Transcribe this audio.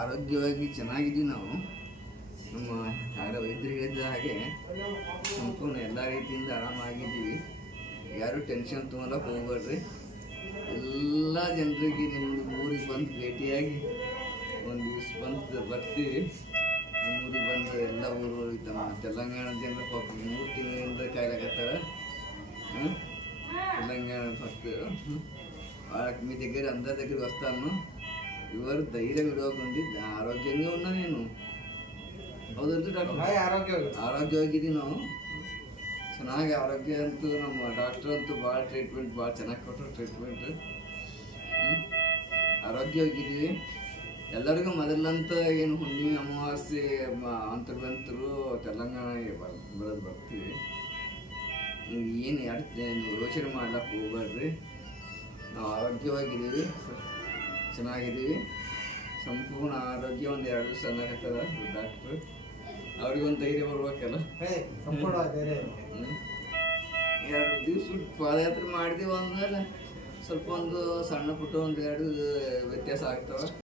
ಆರೋಗ್ಯವಾಗಿ ಚೆನ್ನಾಗಿದ್ದೀವಿ ನಾವು. ನಮ್ಮ ವೈದ್ಯರು ಹೇಳಿದ ಹಾಗೆ ಸಂಪೂರ್ಣ ಎಲ್ಲ ರೀತಿಯಿಂದ ಆರಾಮಾಗಿದ್ದೀವಿ. ಯಾರು ಟೆನ್ಷನ್ ತೊಗೊಳಕ್ಕೆ ಹೋಗ್ಬೇಡ್ರಿ. ಎಲ್ಲ ಜನರಿಗೆ ನಿಮ್ಮದು ಊರಿಗೆ ಬಂದು ಭೇಟಿಯಾಗಿ ಒಂದು ದಿವ್ಸ ಬಂದು ಬರ್ತೀವಿ. ಊರಿಗೆ ಬಂದು ಎಲ್ಲ ಊರು ನಮ್ಮ ತೆಲಂಗಾಣ ಜನರು ಪಾಪ 3 ತಿಂಗಳಿಂದ కాయలకత్తారు. తెలంగాణ ఫస్ట్ వాళ్ళకి మీ దగ్గర అందరి దగ్గర వస్తాను. ఎవరు ధైర్యం విడవకుండి ఆరోగ్యంగా ఉన్నా నేను. ಹೌದಂತ ಆರೋಗ್ಯವಾಗಿದ್ದೀವಿ ನಾವು. ಚೆನ್ನಾಗಿ ಆರೋಗ್ಯ ಅಂತೂ ನಮ್ಮ ಡಾಕ್ಟರ್ ಅಂತೂ ಭಾಳ ಟ್ರೀಟ್ಮೆಂಟ್ ಭಾಳ ಚೆನ್ನಾಗಿ ಕೊಟ್ಟರು. ಟ್ರೀಟ್ಮೆಂಟ್ ಆರೋಗ್ಯವಾಗಿದ್ದೀವಿ. ಎಲ್ಲರಿಗೂ ಮೊದಲಂತ ಏನು ಹುಣ್ಣಿಮೆ ಅಮಾವಾಸ್ಯೆ ಅಂತರ್ಗಂತರು ತೆಲಂಗಾಣಗೆ ಬೆಳೆದು ಬರ್ತೀವಿ. ಏನು ಯೋಚನೆ ಮಾಡ್ಲಿಕ್ಕೆ ಹೋಗ್ಬೇಡ್ರಿ. ನಾವು ಆರೋಗ್ಯವಾಗಿದ್ದೀವಿ, ಚೆನ್ನಾಗಿದ್ದೀವಿ. ಸಂಪೂರ್ಣ ಆರೋಗ್ಯ ಒಂದು 2 ದಿವಸ ಅನ್ನಕತ್ತದ ಡಾಕ್ಟ್ರು. ಅವ್ರಿಗೊಂದು ಧೈರ್ಯ ಬರ್ಬೇಕಲ್ಲ. 2 ದಿವಸ ಪಾದಯಾತ್ರೆ ಮಾಡಿದೀವಿ ಅಂದಮೇಲೆ ಸ್ವಲ್ಪ ಒಂದು ಸಣ್ಣ ಪುಟ್ಟ 1-2 ವ್ಯತ್ಯಾಸ ಆಗ್ತವೆ.